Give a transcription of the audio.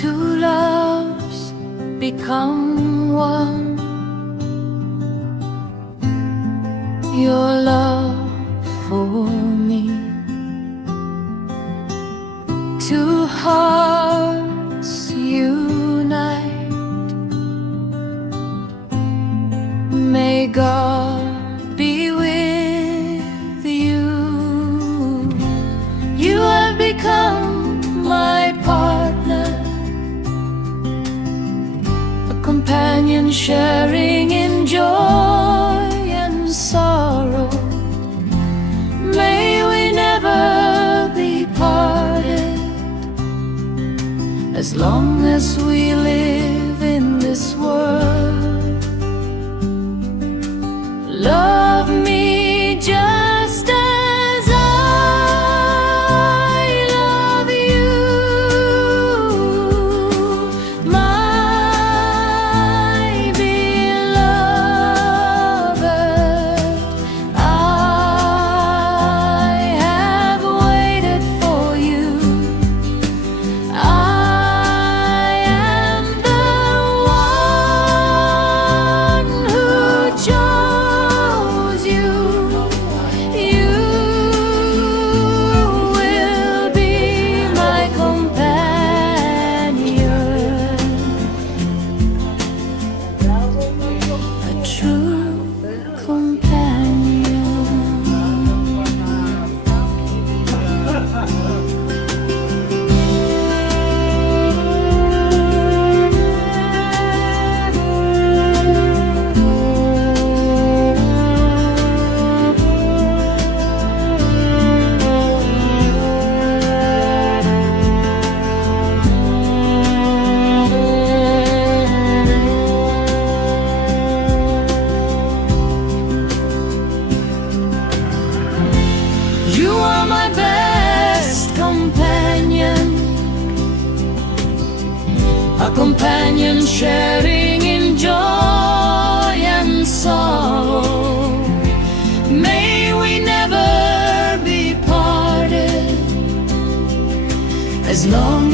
Two loves become one. Your love for me. Two hearts unite. May God be with you. You have become my partner, a companion sharing in joy and sorrow. May we never be parted, as long as we live in this world. Love me just as I love you, my beloved. I have waited for you. I am the one who chose you. You will be my companion, a true companion. You are my best companion, a companion sharing in joy and sorrow. May we never be parted, as long